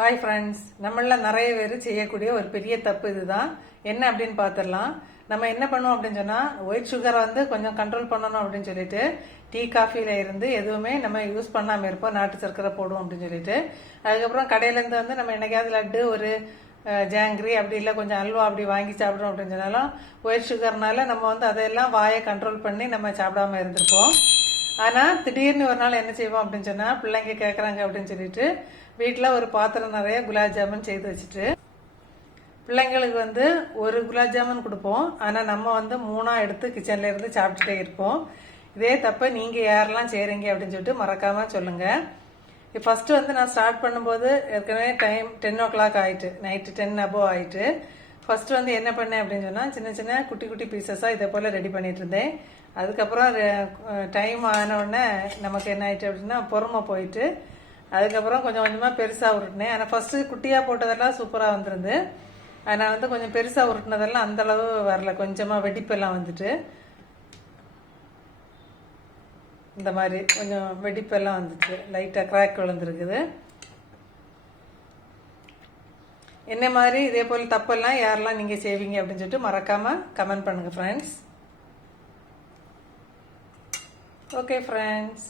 Hi friends, நம்மள நிறைய பேர் செய்யக்கூடிய ஒரு பெரிய தப்பு இதுதான். என்ன அப்படின்னு பார்த்துடலாம். நம்ம என்ன பண்ணுவோம் அப்படின்னு சொன்னால், ஒயிட் சுகரை கொஞ்சம் கண்ட்ரோல் பண்ணணும் அப்படின்னு சொல்லிட்டு டீ காஃபியில் இருந்து எதுவுமே நம்ம யூஸ் பண்ணாமல் இருப்போம். நாட்டு சர்க்கரை போடுவோம் அப்படின்னு சொல்லிட்டு அதுக்கப்புறம் கடையிலேருந்து நம்ம என்னைக்காவது லட்டு ஒரு ஜாங்கிரி அப்படி இல்லை கொஞ்சம் அல்வா அப்படி வாங்கி சாப்பிட்றோம் அப்படின்னு சொன்னாலும் ஒயிட் சுகர்னால நம்ம அதையெல்லாம் வாயை கண்ட்ரோல் பண்ணி நம்ம சாப்பிடாம இருந்திருப்போம். ஆனால் திடீர்னு ஒரு நாள் என்ன செய்வோம் அப்படின்னு சொன்னால், பிள்ளைங்க கேட்குறாங்க அப்படின்னு சொல்லிட்டு வீட்டில் ஒரு பாத்திரம் நிறைய குலாப் ஜாமுன் செய்து வச்சுட்டு பிள்ளைங்களுக்கு ஒரு குலாப் ஜாமுன் கொடுப்போம். ஆனால் நம்ம மூணாக எடுத்து கிச்சன்ல இருந்து சாப்பிட்டுட்டே இருப்போம். இதே தப்பை நீங்கள் யாரெல்லாம் செய்கிறீங்க அப்படின்னு சொல்லிட்டு மறக்காமல் சொல்லுங்கள். ஃபஸ்ட்டு நான் ஸ்டார்ட் பண்ணும்போது ஏற்கனவே டைம் 10 o'clock ஆயிட்டு, நைட்டு 10 above ஆயிட்டு. ஃபஸ்ட்டு என்ன பண்ணேன் அப்படின்னு சொன்னால், சின்ன சின்ன குட்டி குட்டி பீசஸாக இதே போல் ரெடி பண்ணிட்டு இருந்தேன். அதுக்கப்புறம் டைம் ஆனவுடனே நமக்கு என்ன ஆயிட்டு அப்படின்னா பொறுமை போயிட்டு அதுக்கப்புறம் கொஞ்சம் கொஞ்சமாக பெருசாக உருட்டினேன். ஆனால் ஃபஸ்ட்டு குட்டியாக போட்டதெல்லாம் சூப்பராக வந்துருந்து. ஆனால் கொஞ்சம் பெருசாக உருட்டினதெல்லாம் அந்தளவு வரல, கொஞ்சமாக வெடிப்பெல்லாம் வந்துட்டு இந்த மாதிரி கொஞ்சம் வெடிப்பெல்லாம் வந்துச்சு, லைட்டாக கிராக் விழுந்துருக்குது. என்ன மாதிரி இதே போல் தப்பெல்லாம் யாரெல்லாம் நீங்கள் செய்வீங்க அப்படின்னு சொல்லிட்டு மறக்காமல் கமெண்ட் பண்ணுங்கள் ஃப்ரெண்ட்ஸ். Okay friends.